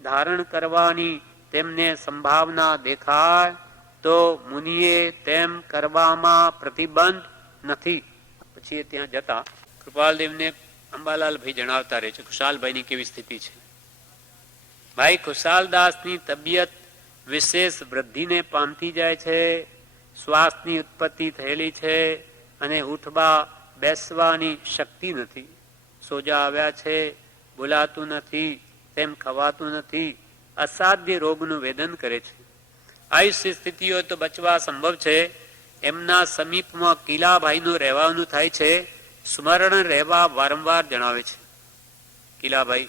ધારણ કરવાની તેમને સંભાવના દેખાય તો મુનિએ તેમ કરવામાં પ્રતિબંધ નથી. પછી ત્યાં જતા કૃપાલદેવને અંબાલાલભાઈ જણાવતા રહે છે ખુશાલભાઈની કેવી સ્થિતિ છે. ભાઈ ખુશાલદાસની તબિયત વિશેષ વૃદ્ધિને પામતી જાય છે. શ્વાસની ઉત્પત્તિ થયેલી છે અને ઉઠવા બેસવાની શક્તિ નથી. સોજા આવ્યા છે, બોલાતું નથી, તેમ ખવાતું નથી, અસાધ્ય રોગનું વેદન કરે છે. આયુષ્ય સ્થિતિઓ તો બચવા સંભવ છે. એમના સમીપમાં કિલાભાઈનું રહેવાનું થાય છે. સ્મરણ રહેવા વારંવાર જણાવે છે. કિલાભાઈ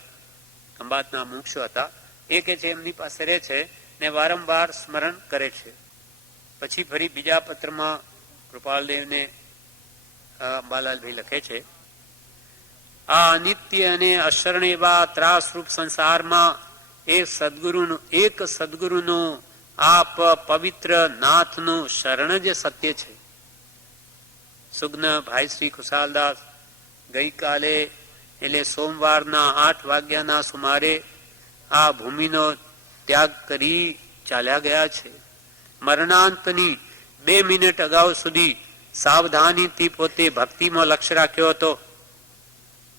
ખંભાતના મુક્ષો હતા. એ કે છે એમની પાસે રહે છે ને વારંવાર સ્મરણ કરે છે. પછી ફરી બીજા પત્રમાં કૃપાલદેવને અંબાલાલભાઈ લખે છે, આ અનિત્ય અને અશરણ એવા ત્રાસરૂપ સંસારમાં એક સદગુરુનું આપ પવિત્ર નાથનું શરણ જ સત્ય છે. સુગ્ન ભાઈ શ્રી ખુશાલદાસ ગઈકાલે એટલે સોમવારના 8 વાગ્યાના સુમારે આ ભૂમિનો ત્યાગ કરી ચાલ્યા ગયા છે. મરણાંતની 2 મિનિટ અગાઉ સુધી સાવધાનીથી પોતે ભક્તિમાં લક્ષ્ય રાખ્યો હતો.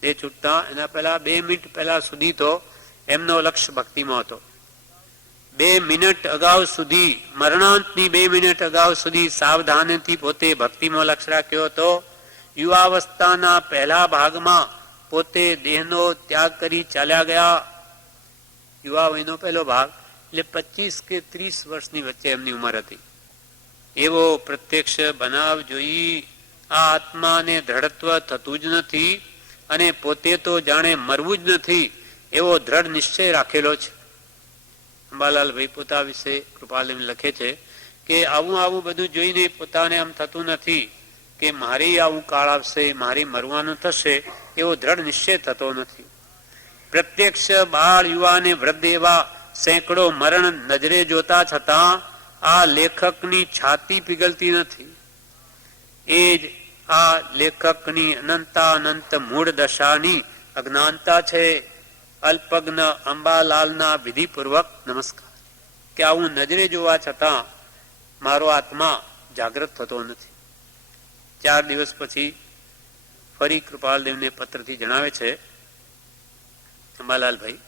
તે છૂટતા એના પહેલા 2 મિનિટ પહેલા સુધી તો એમનો લક્ષ્ય ભક્તિમાં હતો. 2 મિનિટ અગાઉ સુધી મરણાંતની 2 મિનિટ અગાઉ સુધી સાવધાનીથી પોતે ભક્તિમાં લક્ષ્ય રાખ્યો હતો. યુવાવસ્થાના પહેલા ભાગમાં પોતે દેહનો ત્યાગ કરી ચાલ્યા ગયા. યુવા વયનો પહેલો ભાગ એટલે 25 કે 30 વર્ષની વચ્ચે એમની ઉંમર હતી. એવો પ્રત્યક્ષ બનાવ જોઈ આ આત્માને દ્રઢત્વ થતું જ નથી અને પોતે તો જાણે મરવું જ નથી એવો દ્રઢ નિશ્ચય રાખેલો છે. અંબાલાલભાઈ પોતા વિશે કૃપાલદેવ લખે છે કે આવું બધું જોઈને પોતાને આમ થતું નથી કે મારે આવું કાળ આવશે, મારે મરવાનું થશે એવો દ્રઢ નિશ્ચય થતો નથી. પ્રત્યક્ષ બાળ યુવાને વૃદ્ધ એવા સેંકડો મરણ નજરે જોતા છતાં આ લેખકની છાતી પીગલતી નથી. એ જ આ લેખકની અનંત મૂળ દશાની અજ્ઞાનતા છે. અલ્પજ્ઞ અંબાલાલના વિધિપૂર્વક નમસ્કાર. કે આવું નજરે જોવા છતાં મારો આત્મા જાગૃત થતો નથી. 4 દિવસ પછી ફરી કૃપાલદેવને પત્રથી જણાવે છે અંબાલાલભાઈ,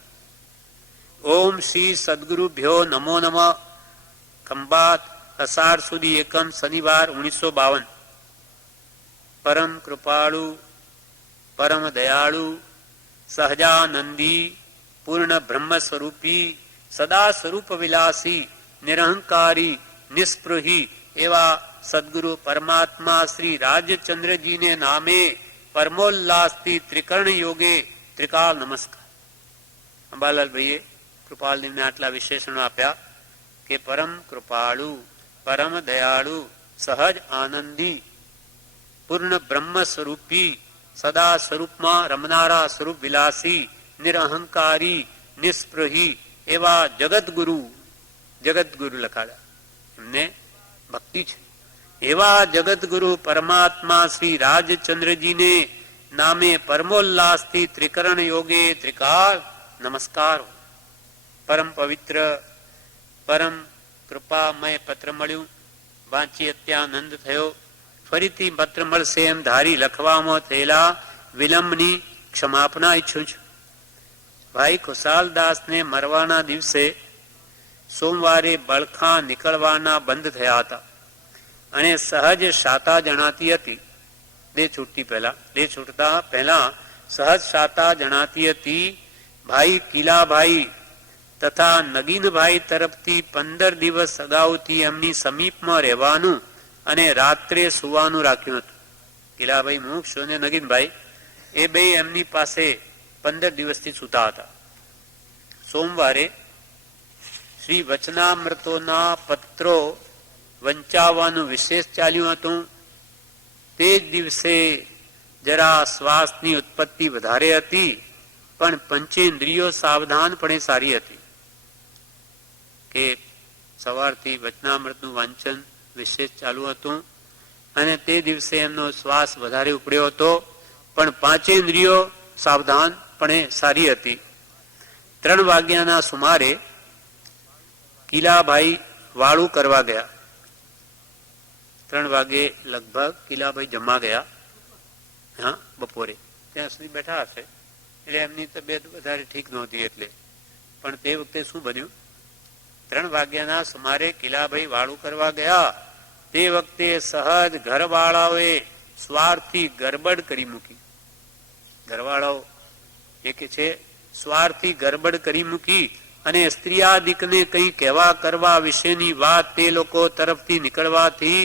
ઓમ શ્રી સદગુરુભ્યો નમો નમઃ. ખંભાત અષાઢ સુધી એકમ શનિવાર 1952. પરમ કૃપાળુ, પરમ દયાળુ, સહજાનંદી, પૂર્ણ બ્રહ્મ સ્વરૂપી, સદા સ્વરૂપ વિલાસી, નિરહંકારી, નિસ્પૃહી એવા સદગુરુ પરમાત્મા શ્રી રાજચંદ્રજીને નામે પરમોલ્લાસથી ત્રિકર્ણ યોગે ત્રિકાલ નમસ્કાર. અંબાલાલભાઈએ કૃપાલદેવને આટલા વિશેષણો આપ્યા કે પરમ કૃપાળુ, પરમ દયાળુ, સહજ આનંદી, પૂર્ણ બ્રહ્મ સ્વરૂપી, સદા સ્વરૂપમાં રમનારા સ્વરૂપ વિલાસી, નિરહંકારી, નિસ્પૃહી એવા જગતગુરુ લખાડ્યા. એમને ભક્તિ છે. એવા જગતગુરુ પરમાત્મા શ્રી રાજચંદ્રજીને નામે પરમોલ્લાસથી ત્રિકરણ યોગે ત્રિકાલ નમસ્કાર. પરમ પવિત્ર, પરમ કૃપામય પત્ર મળ્યું. વાંચી અત્યાનંદ થયો. ફરીથી પત્ર મળશે એમ ધારી લખવામાં થયેલા વિલંબની ક્ષમાપના ઈચ્છું છું. ભાઈ ખુશાલદાસને મરવાના દિવસે સોમવારે બળખા નીકળવાના બંધ થયા હતા અને સહજ શાતા જણાતી હતી. દેહ છૂટતા પહેલા સહજ શાતા જણાતી હતી. ભાઈ કિલાભાઈ તથા નગીનભાઈ તરફથી 15 દિવસ અગાઉથી એમની સમીપમાં રહેવાનું અને રાત્રે સુવાનું રાખ્યું હતું. કિલાભાઈ મુક્ષ અને નગીનભાઈ એ બે એમની પાસે 15 દિવસથી સૂતા હતા. સોમવારે શ્રી વચનામૃતોના પત્રો વંચાવવાનું વિશેષ ચાલ્યું હતું. તે જ દિવસે જરા શ્વાસની ઉત્પત્તિ વધારે હતી, પણ પંચેન્દ્રિયો સાવધાનપણે સારી હતી. કે સવારથી વચનામૃતનું વાંચન વિશેષ ચાલુ હતું અને તે દિવસે એમનો શ્વાસ વધારે ઉપડ્યો હતો, પણ પાંચેન્દ્રિયો સાવધાનપણે સારી હતી. 3 વાગ્યાના સુમારે કિલાભાઈ વાળું કરવા ગયા. 3 વાગે લગભગ કિલાભાઈ જમવા ગયા. હા, બપોરે ત્યાં સુધી બેઠા હશે. એટલે એમની તબિયત વધારે ઠીક નહોતી. એટલે પણ તે વખતે શું બન્યું? 3 વાગ્યાના સુમારે કિલાભાઈ વાળું કરવા ગયા. તે વખતે સહજ ઘરવાળાઓએ સ્વાર્થી ગરબડ કરી મૂકી. ઘરવાળાઓ એ કે છે સ્વાર્થી ગરબડ કરી મૂકી અને સ્ત્રીયાદિકને કંઈ કહેવા કરવા વિશેની વાત તે લોકો તરફથી નીકળવાથી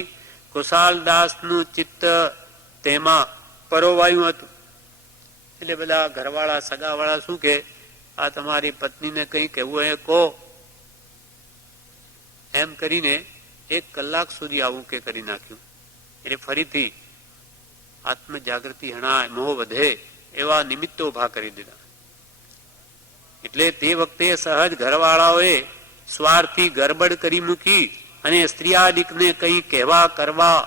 ખુશાલદાસનું ચિત્ત તેમાં પરોવાયું હતું. એટલે બધા ઘરવાળા સગાવાળા શું કે, આ તમારી પત્નીને કંઈ કહેવું હોય કહો, એમ કરીને 1 કલાક સુધી આવું કે કરી નાખ્યું. એટલે ફરીથી આત્મ જાગૃતિ હણાય, મોહ વધે એવા નિમિત્તો ઉભા કરી દીધા. એટલે તે વખતે સહજ ઘરવાળાઓએ સ્વાર્થી ગરબડ કરી મૂકી અને સ્ત્રીયાદિકને કંઈ કહેવા કરવા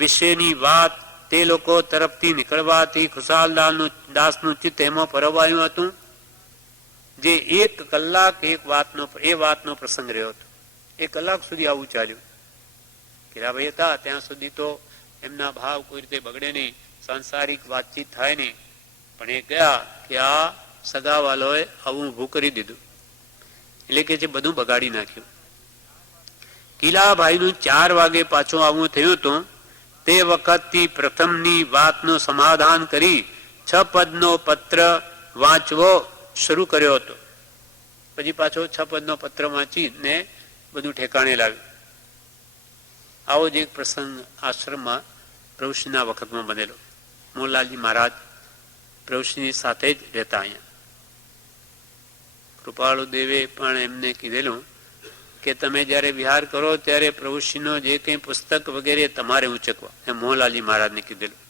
વિશેની વાત તે લોકો તરફથી નીકળવાથી ખુશાલદાસનું ચિત્ત એમાં પરવાયું હતું. જે 1 કલાક એ વાતનો પ્રસંગ રહ્યો હતો. 1 કલાક સુધી આવું ચાલ્યું. કિરાભાઈ હતા ત્યાં સુધી તો એમના ભાવ કોઈ રીતે બગડે નહીં, સાંસારિક વાતચીત થાય નહીં. પણ એ ગયા કે આ સગાવાલોએ આવું ઊભું કરી દીધું. એટલે કે જે બધું બગાડી નાખ્યું. કિલાભાઈનું 4 વાગે પાછું આવું થયું હતું. તે વખતથી પ્રથમની વાતનું સમાધાન કરી 6 પદનો પત્ર વાંચવો શરૂ કર્યો હતો. પછી પાછો 6 પદનો પત્ર વાંચીને બધું ઠેકાણે લાવ્યું. આવો જ એક પ્રસંગ આશ્રમમાં પ્રભુશ્રીના વખતમાં બનેલો. મોહનલાલજી મહારાજ પ્રભુશ્રીની સાથે જ રહેતા. અહીંયા કૃપાળુ દેવે પણ એમને કીધેલું કે તમે જયારે વિહાર કરો ત્યારે પ્રભુશ્રીનો જે કંઈ પુસ્તક વગેરે તમારે ઉંચકવા, એમ મોહનલાલજી મહારાજને કીધેલું.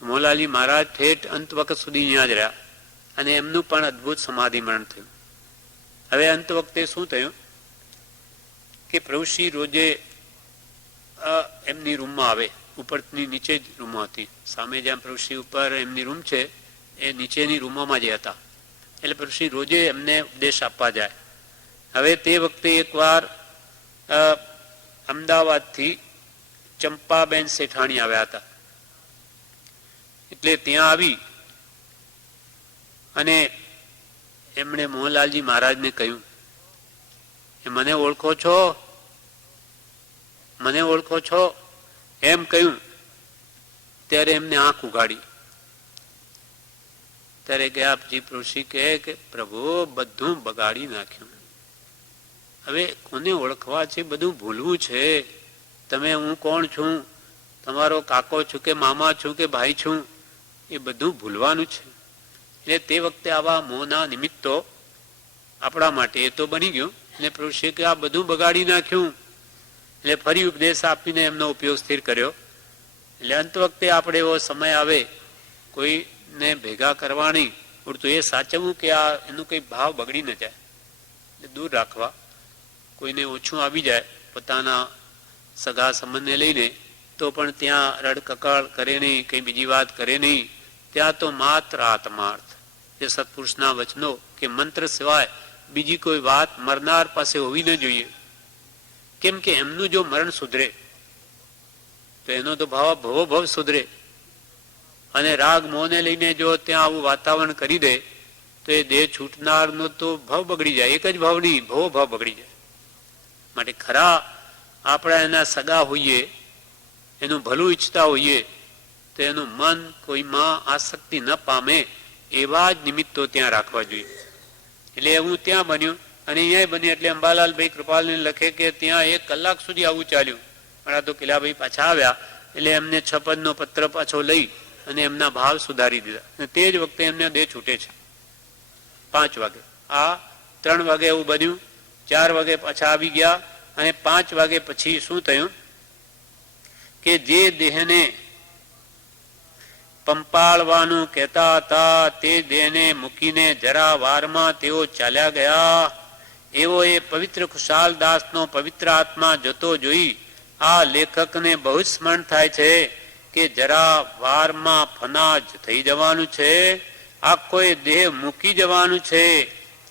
મોહનલાલજી મહારાજ ઠેઠ અંત વખત સુધી અહીંયા જ રહ્યા અને એમનું પણ અદભુત સમાધિ મરણ થયું. હવે અંત વખતે શું થયું કે પ્રભુશ્રી રોજે એમની રૂમમાં આવે. ઉપરની નીચે જ રૂમો હતી. સામે જ્યાં પ્રભુશ્રી ઉપર એમની રૂમ છે એ નીચેની રૂમોમાં જ હતા. એટલે પ્રભુશ્રી રોજે એમને ઉપદેશ આપવા જાય. હવે તે વખતે એકવાર અમદાવાદથી ચંપાબેન શેઠાણી આવ્યા હતા. એટલે ત્યાં આવી અને એમણે મોહનલાલજી મહારાજને કહ્યું કે મને ઓળખો છો, મને ઓળખો છો એમ કહ્યું. ત્યારે એમને આંખ ઉઘાડી. ત્યારે ગયાપજી પ્રભુશ્રી કહે કે પ્રભુ બધું બગાડી નાખ્યું. હવે કોને ઓળખવા છે, બધું ભૂલવું છે. તમે હું કોણ છું, તમારો કાકો છું કે મામા છું કે ભાઈ છું, એ બધું ભૂલવાનું છે. એટલે તે વખતે આવા મોહના નિમિત્તો આપણા માટે એ તો બની ગયું. એટલે પ્રભુશ્રી કે આ બધું બગાડી નાખ્યું. એટલે ફરી ઉપદેશ આપીને એમનો ઉપયોગ સ્થિર કર્યો. એટલે અંત વખતે આપણે એવો સમય આવે કોઈને ભેગા કરવાની ઉડતું એ સાચવવું કે આ એનું કંઈ ભાવ બગડી ન જાય, એટલે દૂર રાખવા. કોઈને ઓછું આવી જાય પોતાના સગા સંબંધને લઈને તો પણ ત્યાં રડકકળ કરે નહીં, કંઈ બીજી વાત કરે નહીં. ત્યાં તો માત્ર આત્માર્થ જે સત્પુરુષના વચનો કે મંત્ર સિવાય બીજી કોઈ વાત મરનાર પાસે હોવી ન જોઈએ. કેમ કે એમનું જો મરણ સુધરે તો એનો તો ભવો ભવ સુધરે. અને રાગ મોહને લઈને જો ત્યાં આવું વાતાવરણ કરી દે તો એ દેહ છૂટનારનો તો ભાવ બગડી જાય. એક જ ભાવ નહીં, ભવો ભાવ બગડી જાય. માટે ખરા આપણા એના સગા હોઈએ, એનું ભલું ઈચ્છતા હોઈએ તો એનું મન કોઈમાં આસક્તિ ન પામે એવા જ નિમિત્તો ત્યાં રાખવા જોઈએ. એટલે એવું ત્યાં બન્યું અને અહીંયા બન્યું. એટલે અંબાલાલભાઈ કૃપાલને લખે કે ત્યાં 1 કલાક સુધી આવું ચાલ્યું. પણ આ તો કિલાભાઈ પાછા આવ્યા એટલે એમને 6 પદનો પત્ર પાછો લઈ અને એમના ભાવ સુધારી દીધા. અને તે જ વખતે એમને દેહ છૂટે છે 5 વાગે. આ 3 વાગે એવું બન્યું. 4 વાગે પાછા આવી ગયા. અને 5 વાગે પછી શું થયું કે જે દેહને પંપાળવાનું કહેતા હતા તે દેહને મૂકીને જરા વારમાં તેઓ ચાલ્યા ગયા. એવો એ પવિત્ર ખુશાલદાસનો પવિત્ર આત્મા જતો જોઈ આ લેખકને બહુ સ્મરણ થાય છે કે જરા વારમાં ફના જ થઈ જવાનું છે, આખો એ દેહ મૂકી જવાનું છે.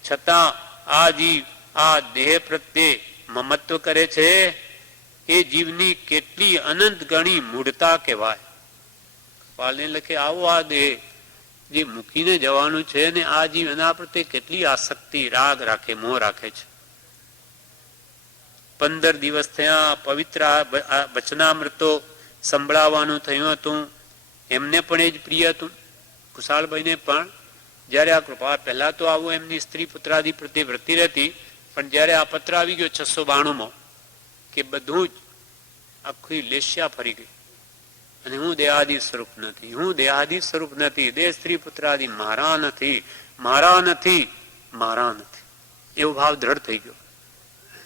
છતાં આ જીવ આ દેહ પ્રત્યે મમત્વ કરે છે, એ જીવની કેટલી અનંત ગણી મૂઢતા કહેવાય. કૃપાલને લખે આવો આ દેહ જે મૂકીને જવાનું છે ને આ જીવ એના પ્રત્યે કેટલી આસક્તિ રાગ રાખે, મોહ રાખે છે. 15 દિવસ થયા પવિત્ર વચનામૃતો સંભળાવવાનું થયું હતું. એમને પણ એ જ પ્રિય હતું, કુશાલભાઈને પણ. જયારે આ કૃપા પહેલા તો આવું એમની સ્ત્રી પુત્રાદિ પ્રત્યે વૃત્તિ રહેતી, પણ જયારે આ પત્ર આવી ગયો 692 કે બધું જ આખી લેસ્યા ફરી ગઈ અને હું દેહાદી સ્વરૂપ નથી, હું દેહાદી સ્વરૂપ નથી, દેહ સ્ત્રી પુત્રાદિ મારા નથી, મારા નથી, મારા નથી, એવો ભાવ દ્રઢ થઈ ગયો.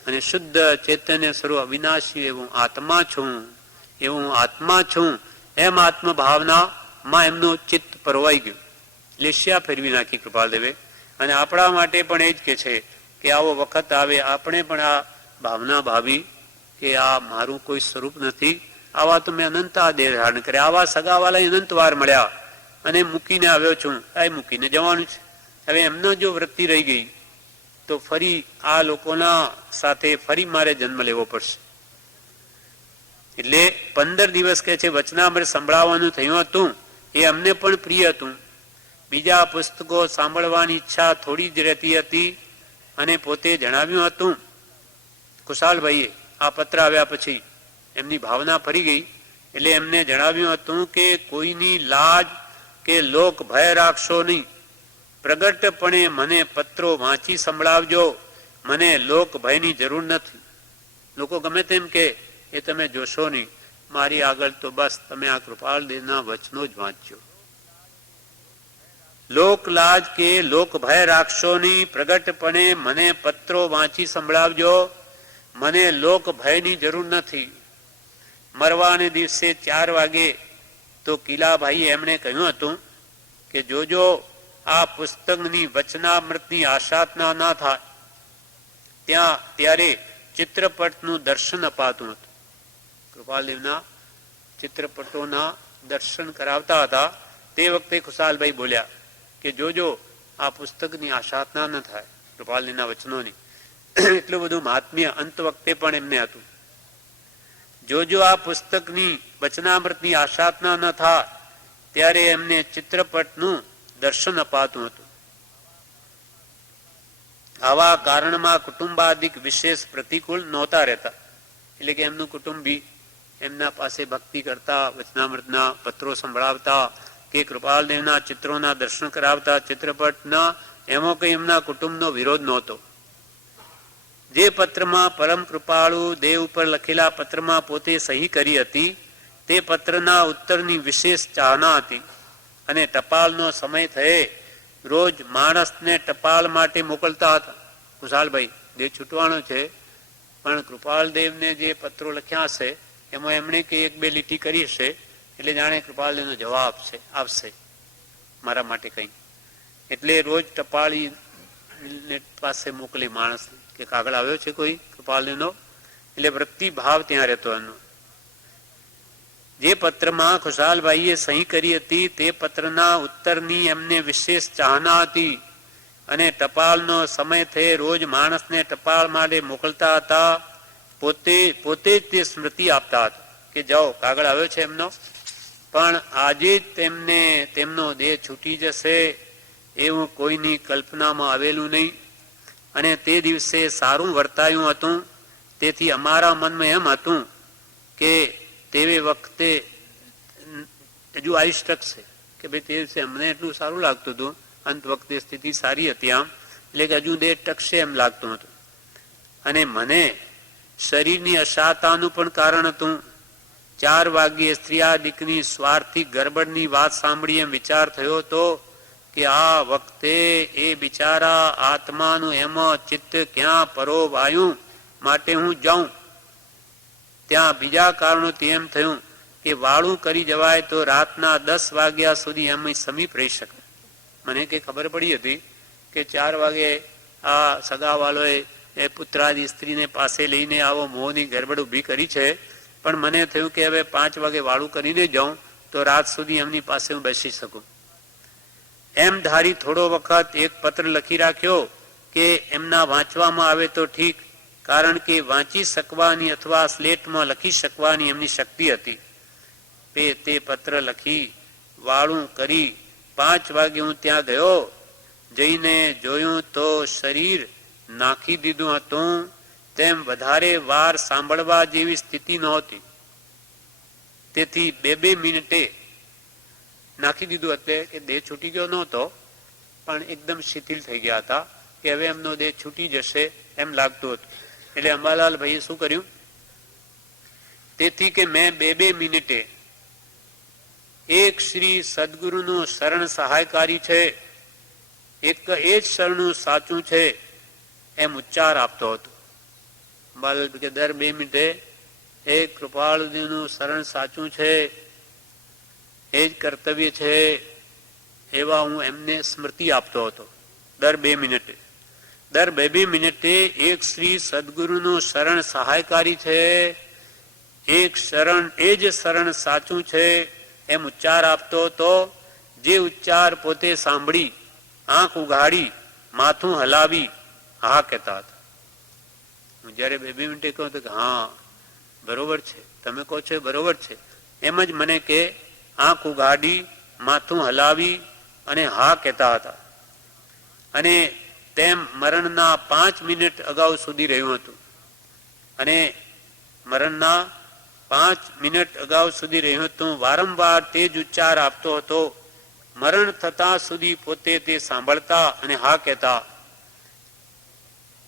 અને શુદ્ધ ચૈતન્ય સ્વરૂપ અવિનાશી એવું આત્મા છું, એવું આત્મા છું એમ આત્મભાવનામાં એમનું ચિત્ત પરવાઈ ગયું. લેસ્યા ફેરવી નાખી કૃપાલદેવે. અને આપણા માટે પણ એ જ કે છે કે આવો વખત આવે આપણે પણ આ ભાવના ભાવી કે આ મારું કોઈ સ્વરૂપ નથી. આવા તો મેં અનંત દેહ ધારણ કર્યા, આવા સગાવાલા અનંત વાર મળ્યા અને મૂકીને આવ્યો છું, એ મૂકીને જવાનું છે. હવે એમનો જો વૃત્તિ રહી ગઈ તો ફરી આ લોકોના સાથે ફરી મારે જન્મ લેવો પડશે. એટલે 15 દિવસ કે છે વચનામૃત સંભળાવવાનું થયું હતું, એ અમને પણ પ્રિય હતું. બીજા પુસ્તકો સાંભળવાની ઈચ્છા થોડી જ રહેતી હતી. અને પોતે જણાવ્યું હતું કુશાલભાઈએ, આ પત્ર આવ્યા પછી એમની ભાવના ફરી ગઈ એટલે એમને જણાવ્યું હતું કે કોઈની લાજ કે લોક ભય રાખશો નહીં, પ્રગટપણે મને પત્રો વાંચી સંભળાવજો, મને લોક ભયની જરૂર નથી. લોકો ગમે તેમ કે એ તમે જોશો નહીં, મારી આગળ તો બસ તમે આ કૃપાલદેવના વચનો જ વાંચજો. લોક લાજ કે લોક ભય રાખશો નહીં, પ્રગટપણે મને પત્રો વાંચી સંભળાવજો, મને લોક ભયની જરૂર નથી. મરવાને દિવસે 4 વાગે તો કિલાભાઈ એમણે કહ્યું હતું કે જોજો આ પુસ્તકની વચનામૃતની આશાતના ના થાય. ત્યારે ચિત્રપટનું દર્શન અપાતું હતું. કૃપાલદેવના ચિત્રપટોના દર્શન કરાવતા હતા. તે વખતે ખુશાલભાઈ બોલ્યા કે જોજો આ પુસ્તકની આશાતના ન થાય, કૃપાલદેવના વચનોની. એટલું બધું મહાત્મ્ય અંત વખતે પણ એમને હતું. જોજો આ પુસ્તકની વચનામૃતની આશાતના ન થાય, ત્યારે એમને ચિત્રપટનું દર્શન અપાતું હતું. આવા કારણમાં કુટુંબાદિક વિશેષ પ્રતિકૂળ નહોતા રહેતા. એટલે કે એમનું કુટુંબી એમના પાસે ભક્તિ કરતા, વચનામૃતના પત્રો સંભળાવતા કે કૃપાલદેવના ચિત્રોના દર્શન કરાવતા, ચિત્રપટના, એમાં કઈ એમના કુટુંબનો વિરોધ નહોતો. જે પત્રમાં પરમ કૃપાળુ દેવ ઉપર લખેલા પત્રમાં પોતે સહી કરી હતી, તે પત્રના ઉત્તરની વિશેષ ચાહના હતી. અને ટપાલનો સમય થયે રોજ માણસને ટપાલ માટે મોકલતા હતા. કુશાલભાઈ દેહ છૂટવાનો છે, પણ કૃપાલદેવને જે પત્રો લખ્યા હશે એમાં એમણે કે 1-2 લીટી કરી હશે, એટલે જાણે કૃપાલદેવનો જવાબ આવશે મારા માટે કંઈ. એટલે રોજ ટપાળી પાસે મોકલી માણસ કે કાગળ આવ્યો છે કોઈ કૃપાલદેવનો. એટલે વૃત્તિ ભાવ ત્યાં રહેતો એનો. જે પત્રમાં ખુશાલભાઈએ સહી કરી હતી તે પત્રના ઉત્તરની એમને વિશેષ ચાહના હતી. અને ટપાલનો સમય થયે રોજ માણસને ટપાલ માટે મોકલતા હતા. પોતે જ તે સ્મૃતિ આપતા હતા કે જાઓ કાગળ આવ્યો છે એમનો, પણ આજે જ તેમનો દેહ છૂટી જશે એવું કોઈની કલ્પનામાં આવેલું નહીં. અને તે દિવસે સારું વર્તાયું હતું. તેથી અમારા મનમાં એમ હતું કે તે વખતે હજુ આયુષ ટકશે, કે ભાઈ તે દિવસે અમને એટલું સારું લાગતું હતું, અંત વખતે સ્થિતિ સારી હતી આમ, એટલે કે હજુ દેહ ટકશે એમ લાગતું હતું. અને મને શરીરની અશાતાનું પણ કારણ હતું. 4 વાગ્યે સ્ત્રીયાદિકની સ્વાર્થી ગરબડની વાત સાંભળી એમ વિચાર થયો હતો કે આ વખતે એ બિચારા આત્માનું એમાં ચિત્ત ક્યાં પરોવાયું, માટે હું જાઉં. ત્યાં બીજા કારણોથી એમ થયું કે વાળું કરી જવાય તો રાતના 10 વાગ્યા સુધી એમ સમીપ રહી શકે. મને કઈ ખબર પડી હતી કે 4 વાગે આ સગાવાલોએ એ પુત્રાદી સ્ત્રીને પાસે લઈને આવો મોહની ગરબડ ઊભી કરી છે, પણ મને થયું કે હવે 5 વાગે વાળું કરીને જાઉં તો રાત સુધી એમની પાસે હું બેસી શકું. એમ ધારી થોડો વખત એક પત્ર લખી રાખ્યો કે એમના વાંચવામાં આવે તો ઠીક, કારણ કે વાંચી શકવાની અથવા સ્લેટમાં લખી શકવાની એમની શક્તિ હતી. તે પત્ર લખી વાળું કરી 5 વાગે હું ત્યાં ગયો. જઈને જોયું તો શરીર નાખી દીધું હતું. તેમ વધારે વાર સાંભળવા જેવી સ્થિતિ નહોતી. તેથી 2 મિનિટે નાખી દીધું એટલે કે દેહ છૂટી ગયો નહોતો, પણ એકદમ શિથિલ થઈ ગયા હતા કે હવે એમનો દેહ છૂટી જશે એમ લાગતું હતું. એટલે અંબાલાલ ભાઈએ શું કર્યું? તેથી કે મેં 2 મિનિટે એક શ્રી સદગુરુનું શરણ સહાયકારી છે, એક એ જ શરણું સાચું છે એમ ઉચ્ચાર આપતો હતો. અંબાલાલ કે દર 2 મિનિટે એક કૃપાળુજીનું શરણ સાચું છે, એ જ કર્તવ્ય છે, એવા હું એમને સ્મૃતિ આપતો હતો. દર 2 મિનિટે દર 2 મિનિટે એક શ્રી સદગુરુનું શરણ સહાયકારી છે, એક શરણ એ જ શરણ સાચું છે એમ ઉચ્ચાર આપતો હતો. જે ઉચ્ચાર પોતે સાંભળી આંખ ઉઘાડી માથું હલાવી હા કહેતા હતા. હું જયારે 2 મિનિટે કહું તો હા બરોબર છે, તમે કહો છો બરોબર છે, એમ જ મને કે આંખ ઉઘાડી માથું હલાવી અને હા કહેતા હતા. અને તેમ મરણના 5 મિનિટ અગાઉ સુધી રહ્યું હતું. અને મરણના 5 મિનિટ અગાઉ સુધી રહ્યું હતું. વારંવાર તે જ ઉચ્ચાર આપતો હતો. મરણ થતા સુધી પોતે તે સાંભળતા અને હા કહેતા.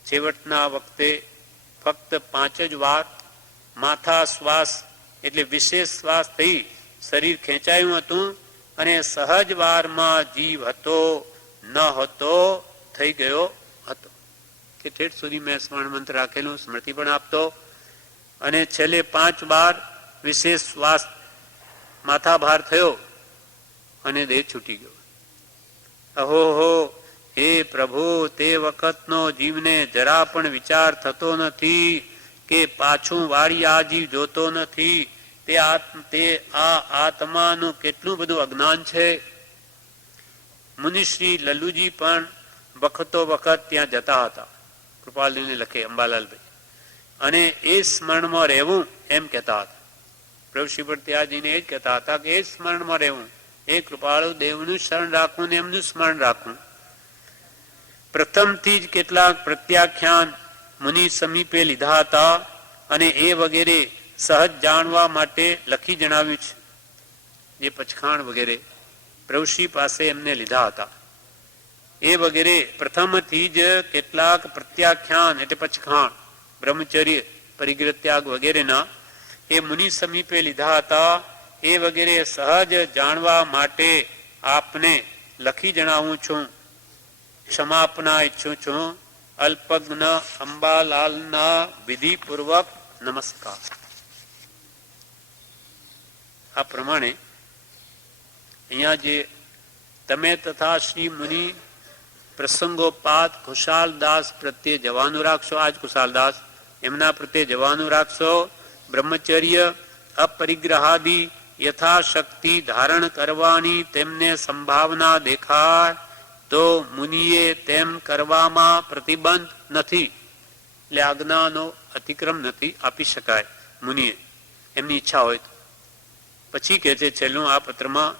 છેવટના વખતે ફક્ત 5 જ વાર માથા શ્વાસ એટલે વિશેષ શ્વાસ થઈ શરીર ખેંચાયું હતું અને સહજ વારમાં જીવ હતો ન હતો થઈ ગયો હતો. કે ઠેઠ સુધી મેં સ્મરણ મંત્ર રાખેલું, સ્મૃતિ પણ આપતો. અને છેલ્લે 5 વાર વિશેષ શ્વાસ માથા ભાર થયો અને દેહ છૂટી ગયો. અહોહો હે પ્રભુ, તે વખતનો જીવને જરા પણ વિચાર થતો નથી કે પાછું વાળી આ જીવ જોતો નથી. તે આ આત્માનું કેટલું બધું અજ્ઞાન છે. મુનિશ્રી લલ્લુજી પણ વખતો વખત ત્યાં જતા હતા. કૃપાલજીને લખે અંબાલાલભાઈ, અને એ સ્મરણમાં રહેવું એમ કહેતા હતા. પ્રભુ શ્રી ભટ્ટિયાજીને એ જ કહેતા હતા કે એ સ્મરણમાં રહેવું, એ કૃપાળુ દેવનું શરણ રાખવું ને એમનું સ્મરણ રાખવું. પ્રથમથી જ કેટલાક પ્રત્યાખ્યાન મુનિ સમીપે લીધા હતા અને એ વગેરે સહજ જાણવા માટે લખી જણાવ્યું છે. જે પચખાણ વગેરે પ્રભુશ્રી પાસે એમને લીધા હતા એ વગેરે પ્રથમથી જ કેટલાક પ્રત્યાખ્યાન એટલે પચખાણ બ્રહ્મચર્ય પરિગ્રહ ત્યાગ વગેરેના એ મુનિ સમીપે લીધા હતા. એ વગેરે સહજ જાણવા માટે આપને લખી જણાવું છું. ક્ષમાપના ઈચ્છું છું. અલ્પજ્ઞ અંબાલાલના વિધિપૂર્વક નમસ્કાર. આ પ્રમાણે અહીંયા જે તમે તથા શ્રી મુનિ પ્રસંગોપાત ખુશાલદાસ પ્રત્યે જવાનું રાખશો, આજ ખુશાલદાસ એમના પ્રત્યે જવાનું રાખશો. બ્રહ્મચર્ય અપરિગ્રહાદી યથાશક્તિ ધારણ કરવાની તેમને સંભાવના દેખાય તો મુનિએ તેમ કરવામાં પ્રતિબંધ નથી. એટલે આજ્ઞાનો અતિક્રમ નથી આપી શકાય મુનિએ, એમની ઈચ્છા હોય તો. પછી કે છે છેલ્લું આ પત્રમાં,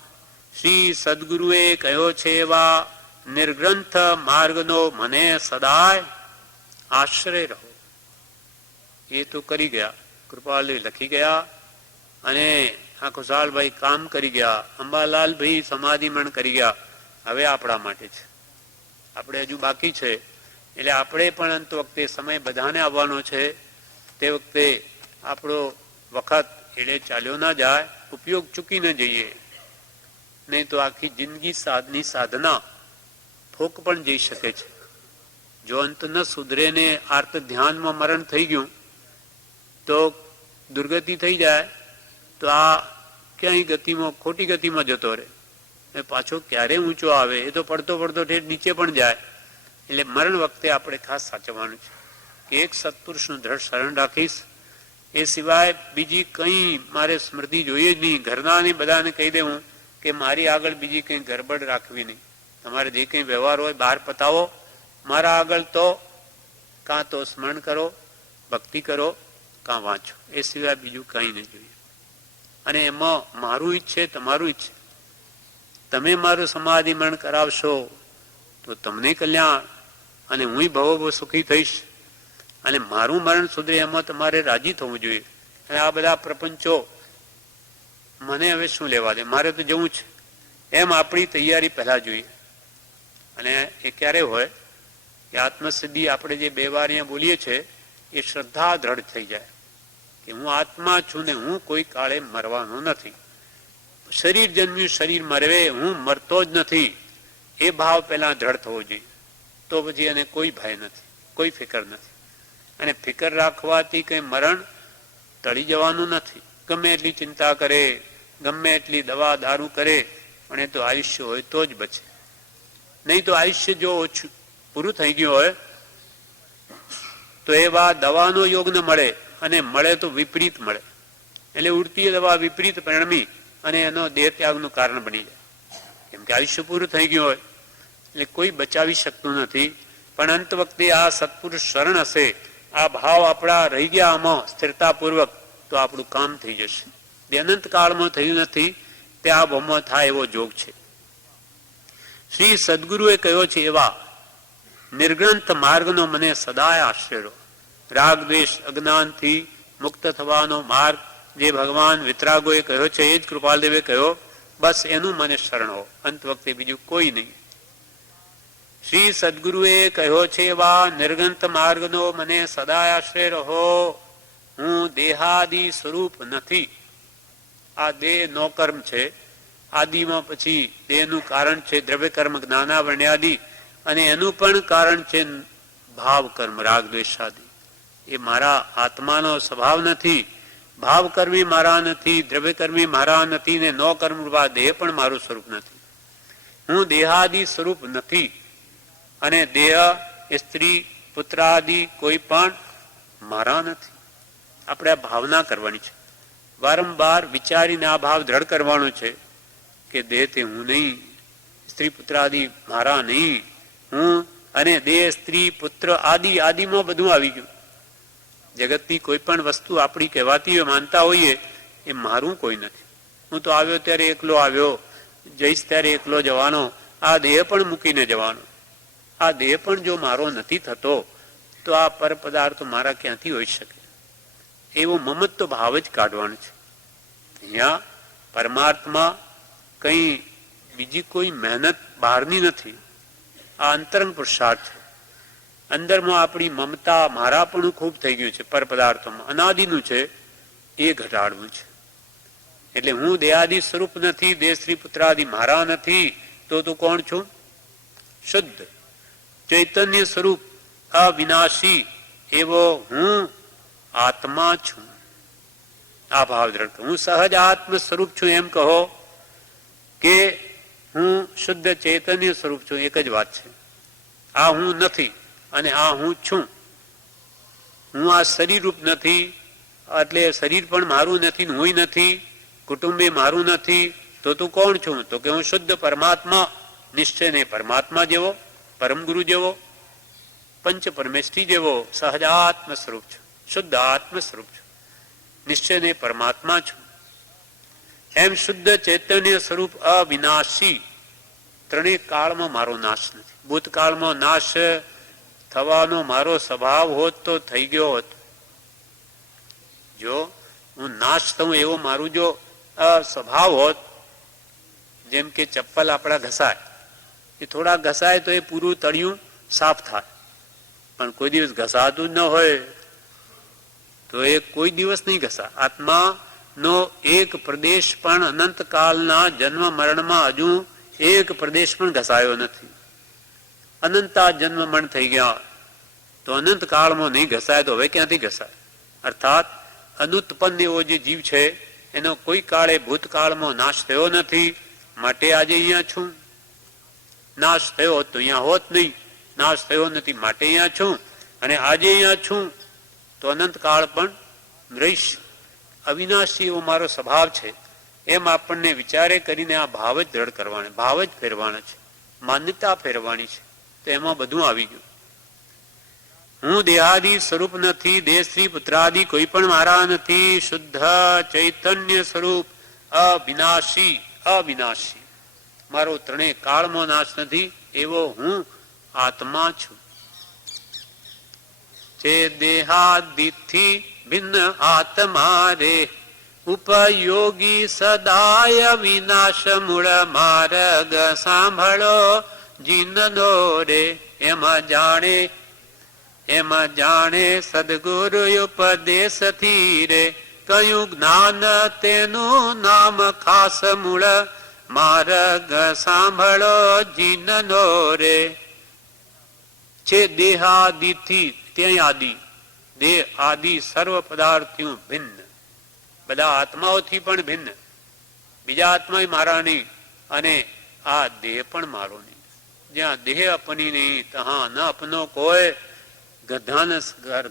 શ્રી સદગુરુએ કહ્યો છે એવા નિર્ગ્રંથ માર્ગનો મને સદાય આશ્રય રહો. એ તો કરી ગયા, કૃપાલજી લખી ગયા અને આ ખુશાલભાઈ કામ કરી ગયા, અંબાલાલભાઈ સમાધિમણ કરી ગયા. હવે આપણા માટે છે, આપણે હજુ બાકી છે. એટલે આપણે પણ અંત વખતે સમય બધાને આવવાનો છે. તે વખતે આપણો વખત એટલે ચાલ્યો ના જાય, ઉપયોગ ચૂકી ન જઈએ. નહીં તો આખી જિંદગી સાધના ફોક પણ જઈ શકે છે. જો અંત ન સુધરે ને આર્ત ધ્યાનમાં મરણ થઈ ગયું તો દુર્ગતિ થઈ જાય તો આ ક્યાંય ગતિમાં ખોટી ગતિમાં જતો રહે. પાછો ક્યારે ઊંચો આવે એ તો પડતો પડતો ઠેઠ નીચે પણ જાય. એટલે મરણ વખતે આપણે ખાસ સાચવવાનું છે કે એક સત્પુરુષનું દ્રઢ શરણ રાખીશ, એ સિવાય બીજી કંઈ મારે સ્મૃતિ જોઈએ જ નહીં. ઘરનાને બધાને કહી દેવું કે મારી આગળ બીજી કંઈ ગરબડ રાખવી નહીં. તમારે જે કંઈ વ્યવહાર હોય બહાર પતાવો, મારા આગળ તો કાં તો સ્મરણ કરો, ભક્તિ કરો, કાં વાંચો, એ સિવાય બીજું કંઈ નહીં જોઈએ. અને એમાં મારું ઈચ્છે, તમારું ઈચ્છે. તમે મારું સમાધિ મરણ કરાવશો તો તમને કલ્યાણ, અને હું બહુ સુખી થઈશ. અને મારું મરણ સુધરે એમાં તમારે રાજી થવું જોઈએ. અને આ બધા પ્રપંચો મને હવે શું લેવા દે, મારે તો જવું છે, એમ આપણી તૈયારી પહેલા જોઈએ. અને એ ક્યારે હોય કે આત્મસિદ્ધિ આપણે જે બે વાર અહીંયા બોલીએ છીએ એ શ્રદ્ધા દ્રઢ થઈ જાય કે હું આત્મા છું ને હું કોઈ કાળે મરવાનો નથી. શરીર જન્મ્યું, શરીર મરવે, હું મરતો જ નથી, એ ભાવ પહેલા દ્રઢ થવો જોઈએ. તો પછી એને કોઈ ભય નથી, કોઈ ફિકર નથી. અને ફિકર રાખવાથી કંઈ મરણ ટળી જવાનું નથી. ગમે એટલી ચિંતા કરે, ગમે એટલી દવા દારૂ કરે, પણ એ તો આયુષ્ય હોય તો જ બચે. નહીં તો આયુષ્ય જો ઓછું પૂરું થઈ ગયું હોય તો એવા દવાનો યોગ ન મળે, અને મળે તો વિપરીત મળે. એટલે ઉડતી દવા વિપરીત પરિણમી અને એનો દેહ ત્યાગનું કારણ બની જાય. કેમ કે આયુષ્ય પૂરું થઈ ગયું હોય એટલે કોઈ બચાવી શકતું નથી. પણ અંત વખતે આ સત્પુરુષ શરણ હશે, આ ભાવ આપણા રહી ગયા આમાં સ્થિરતાપૂર્વક, તો આપણું કામ થઈ જશે. જે અનંત કાળમાં થયું નથી તે આ ભાવમાં થાય એવો જોગ છે. શ્રી સદગુરુએ કહ્યો છે એવા નિર્ગ્રંથ માર્ગનો મને સદાય આશ્રય. રાગ દ્વેષ અજ્ઞાનથી મુક્ત થવાનો માર્ગ જે ભગવાન વિતરાગોએ કહ્યો છે એ જ કૃપાલદેવે કહ્યો, બસ એનું મને શરણ હો, અંત વખતે બીજું કોઈ નહીં. શ્રી સદગુરુએ કહ્યો છે એવા નિર્ગ્રંથ માર્ગનો મને સદાય આશ્રય રહો. હું દેહાદિ સ્વરૂપ નથી. આ દેહ નો કર્મ છે. આદિમાં પછી દેહનું કારણ છે દ્રવ્ય કર્મ જ્ઞાનાવરણ્યાદિ, અને એનું પણ કારણ છે ભાવ કર્મ રાગ દ્વેષાદિ. એ મારા આત્માનો સ્વભાવ નથી. ભાવ કર્મી મારા નથી, દ્રવ્ય કર્મી મારા નથી, ને નો કર્મ દેહ પણ મારું સ્વરૂપ નથી. હું દેહાદિ સ્વરૂપ નથી. અને દેહ, સ્ત્રી, પુત્ર આદિ કોઈ પણ મારા નથી. આપણે આ ભાવના કરવાની છે. વારંવાર વિચારીને આ ભાવ દ્રઢ કરવાનો છે કે દેહ તે હું નહીં, સ્ત્રી પુત્ર આદિ મારા નહીં, હું અને દેહ સ્ત્રી પુત્ર આદિ આદિમાં બધું આવી ગયું. જગતની કોઈ પણ વસ્તુ આપણી કહેવાતી હોય, માનતા હોઈએ, એ મારું કોઈ નથી. હું તો આવ્યો ત્યારે એકલો આવ્યો, જઈશ ત્યારે એકલો જવાનો, આ દેહ પણ મૂકીને જવાનો. આ દેહ પણ જો મારો નથી થતો તો આ પર પદાર્થો મારા ક્યાંથી હોઈ શકે? એવો મમત્વ ભાવ જ કાઢવાનો છે. અહીંયા પરમાર્થમાં કંઈ બીજી કોઈ મહેનત બહારની નથી. આ અંતરંગ પુરુષાર્થ છે. અંદરમાં આપણી મમતા મારાપણું ખૂબ થઈ ગયું છે. પર પદાર્થોમાં અનાદિનું છે, એ ઘટાડવું છે. એટલે હું દેહાદિ સ્વરૂપ નથી, દેહ સ્ત્રી પુત્રાદિ મારા નથી, તો તું કોણ છું? શુદ્ધ ચૈતન્ય સ્વરૂપ અવિનાશી એવો હું આત્મા છું. આ ભાવ દ્રઢ. હું સહજ આત્મ સ્વરૂપ છું એમ કહો કે હું શુદ્ધ ચૈતન્ય સ્વરૂપ છું, એક જ વાત છે. આ હું નથી અને આ હું છું. હું આ શરીર રૂપ નથી, એટલે શરીર પણ મારું નથી, હું નથી, કુટુંબે મારું નથી, તો તું કોણ છું? તો કે હું શુદ્ધ પરમાત્મા, નિશ્ચયને પરમાત્મા જેવો, પરમ ગુરુ જેવો, પંચ પરમેષ્ઠી જેવો સહજાત્મ સ્વરૂપ છું, શુદ્ધ આત્મ સ્વરૂપ છું, નિશ્ચયને પરમાત્મા છું. એમ શુદ્ધ ચૈતન્ય સ્વરૂપ અવિનાશી, ત્રણેય કાળમાં મારો નાશ નથી. ભૂતકાળમાં નાશ થવાનો મારો સ્વભાવ હોત તો થઈ ગયો હોત. જો હું નાશ થઉં એવો મારું જો સ્વભાવ હોત, જેમ કે ચપ્પલ આપણા ઘસાય, એ થોડા ઘસાય તો એ પૂરું તળિયું સાફ થાય, પણ કોઈ દિવસ ઘસાતું જ ન હોય તો એ કોઈ દિવસ નહીં ઘસા. આત્માનો એક પ્રદેશ પણ અનંતકાળના જન્મ મરણમાં હજુ એક પ્રદેશ પણ ઘસાયો નથી. અનંતા જન્મ મરણ થઈ ગયા તો અનંત કાળમાં નહીં ઘસાય તો હવે ક્યાંથી ઘસાય? અર્થાત અનુત્પન્ન એવો જે જીવ છે એનો કોઈ કાળે ભૂતકાળમાં નાશ થયો નથી, માટે આજે અહીંયા છું. નાશ થયો તો અહીંયા હોત નહીં, નાશ થયો નથી માટે અહીંયા છું, અને આજે અહીંયા છું તો અનંત કાળ પણ રહીશ. અવિનાશી એવો મારો સ્વભાવ છે એમ આપણને વિચારે કરીને આ ભાવ જ દ્રઢ કરવાનો, ભાવ જ ફેરવાના છે, માન્યતા ફેરવાની છે. તો એમાં બધું આવી ગયું. હું દેહાદી સ્વરૂપ નથી, દેહ સ્ત્રી પુત્રાદિ કોઈ પણ મારા નથી. શુદ્ધ ચૈતન્ય સ્વરૂપ, અવિનાશી, અવિનાશી, મારો ત્રણેય કાળમાં નાશ નથી એવો હું આત્મા છું. જે દેહાદિથી ભિન્ન આત્મા રે, ઉપયોગી સદાય વિનાશ મૂળ માર્ગ સાંભળો જીનનો રે. એમાં જાણે સદગુરુ ઉપદેશથી રે, કયું જ્ઞાન તેનું નામ ખાસ મૂળ માર્ગ સાંભળો જીનનો રે. છે દેહાદિથી, ત્યાં આદિ, દેહ આદિ સર્વ પદાર્થો ભિન્ન, બધા આત્માઓથી પણ ભિન્ન. બીજા આત્મા મારા નહીં અને આ દેહ પણ મારો નહીં. જ્યાં દેહ અપની નહીં તહાં ન અપનો કોઈ. ધન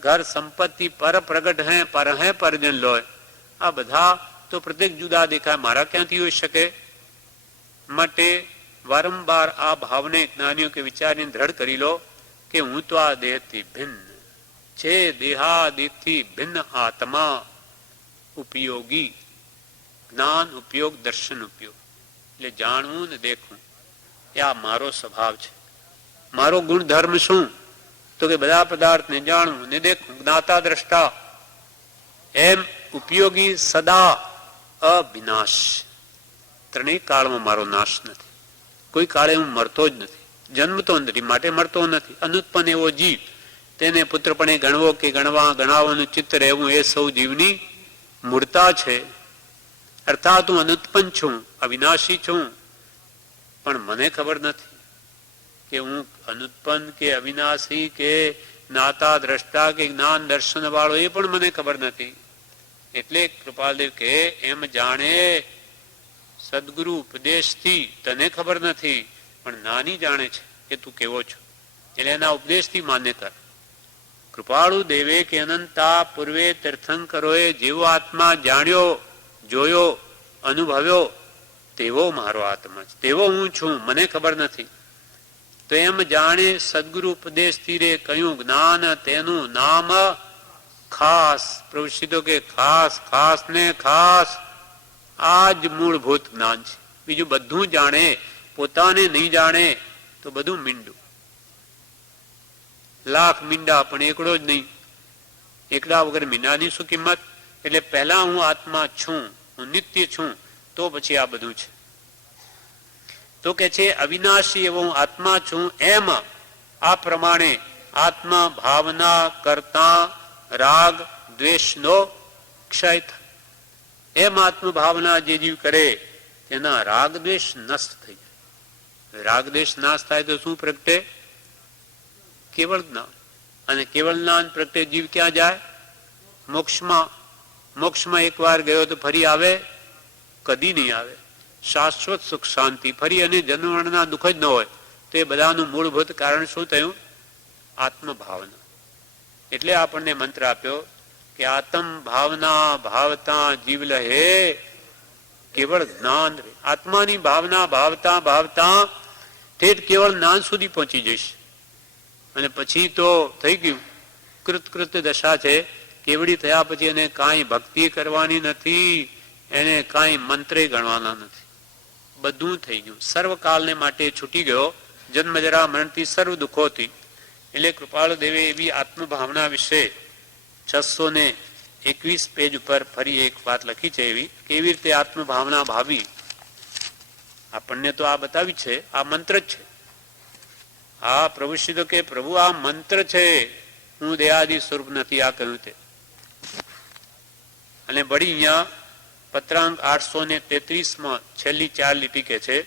ઘર સંપત્તિ પર પ્રગટ હે, પર હે પરજન લોય. આ બધા તો પ્રત્યેક જુદા દેખાય, મારા ક્યાંથી હોઈ શકે? માટે વારંવાર આ ભાવને જ્ઞાનીઓ કે વિચારીને દ્રઢ કરી લો કે હું તો આ દેહથી ભિન્ન છે. દેહાદિથી ભિન્ન આત્મા, ઉપયોગી, જ્ઞાન ઉપયોગ, દર્શન ઉપયોગ, એટલે જાણવું ને દેખવું એ આ મારો સ્વભાવ છે. મારો ગુણધર્મ શું? તો કે બધા પદાર્થને જાણવું ને દેખવું, જ્ઞાતા દ્રષ્ટા. એમ ઉપયોગી, સદા, અવિનાશ, ત્રણેય કાળમાં મારો નાશ નથી. કોઈ કાળે હું મરતો જ નથી, જન્મતો નથી, માટે મરતો નથી. અનુત્પન્ન એવો જીવ, તેને પુત્રપણે ગણવો કે ગણાવવાનું ચિત્ત રહેવું એ સૌ જીવની મૂળતા છે. અર્થાત હું અનુત્પન્ન છું, અવિનાશી છું, પણ મને ખબર નથી કે હું અનુત્પન્ન કે અવિનાશી કે જ્ઞાતા દ્રષ્ટા કે જ્ઞાન દર્શન વાળો, એ પણ મને ખબર નથી. એટલે કૃપાલદેવ કે એમ જાણે સદગુરુ ઉપદેશથી, તને ખબર નથી પણ નાની જાણે છે કે તું કેવો છો, એટલે એના ઉપદેશથી માન્ય કર. કૃપાળુ દેવે કે અનંતા પૂર્વે તીર્થંકરોએ જેવો આત્મા જાણ્યો, જોયો, અનુભવ્યો તેવો મારો આત્મા છે, તેવો હું છું, મને ખબર નથી. તો એમ જાણે સદગુરુ ઉપદેશથી રે, કયું જ્ઞાન તેનું નામ ખાસ. પ્રભુ કે ખાસ, ખાસ ને ખાસ આ જ મૂળભૂત જ્ઞાન છે. બીજું બધું જાણે, પોતાને નહીં જાણે તો બધું મીંડું. લાખ મીંડા પણ એકડો જ નહીં. એકડા વગર મીંડાની શું કિંમત? એટલે પહેલા હું આત્મા છું, હું નિત્ય છું, તો પછી આ બધું છે. તો કે છે અવિનાશી એવો હું આત્મા છું. એમ આ પ્રમાણે આત્મા ભાવના કરતા રાગ દ્વેષનો ક્ષય થાય. એમ આત્મભાવના જે જીવ કરે તેના રાગ દ્વેષ નષ્ટ થઈ જાય. રાગ દ્વેષ નાશ થાય તો શું પ્રગટે? કેવળ જ્ઞાન. અને કેવળ જ્ઞાન પ્રગટે જીવ ક્યાં જાય? મોક્ષમાં. મોક્ષમાં એકવાર ગયો તો ફરી આવે? કદી નહીં આવે. શાશ્વત સુખ શાંતિ, ફરી અને જન્મના દુઃખ જ ન હોય. તો એ બધાનું મૂળભૂત કારણ શું થયું? આત્મભાવના. એટલે આપણને મંત્ર આપ્યો કે આત્મ ભાવના ભાવતા જીવ લહે કેવળ જ્ઞાન રે. આત્માની ભાવના ભાવતા ભાવતા ઠેઠ કેવળ જ્ઞાન સુધી પહોંચી જઈશ. અને પછી તો થઈ ગયું, કૃતકૃત્ય દશા છે. કેવડી થયા પછી એને કાંઈ ભક્તિ કરવાની નથી, એને કાંઈ મંત્રે ગણવાના નથી. બધું થઈ ગયું, સર્વકાલને માટે છૂટી ગયો જન્મ જરા મરણથી સર્વ દુઃખોથી. એટલે કૃપાળુ દેવે એવી આત્મભાવના વિશે 621 પેજ ઉપર ફરી એક વાત લખી છે. એવી કેવી રીતે આત્મભાવના ભાવી આપણને તો આ બતાવી છે. આ મંત્ર જ છે. હા, પ્રભુ શ્રી કે પ્રભુ આ મંત્ર છે, હું દેહાદિ સ્વરૂપ નથી, આ કહ્યું તે. અને વળી અહીંયા પત્રાંક 833 છેલ્લી 4 લીટી કે છે,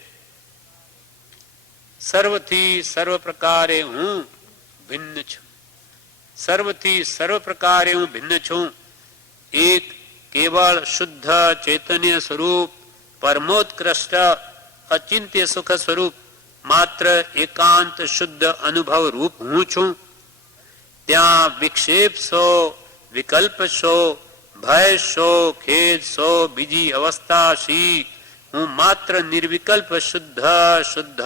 સર્વથી સર્વ પ્રકારે હું ભિન્ન છું. સર્વથી સર્વ પ્રકારે હું ભિન્ન છું. એક કેવળ શુદ્ધ ચૈતન્ય સ્વરૂપ, પરમોત્કૃષ્ટ અચિંત્ય સુખ સ્વરૂપ, માત્ર એકાંત શુદ્ધ અનુભવ રૂપ હું છું. ત્યાં વિક્ષેપ શો, વિકલ્પ શો, ભય શો, ખેદ શો, બીજી અવસ્થા શી, હું માત્ર નિર્વિકલ્પ શુદ્ધ શુદ્ધ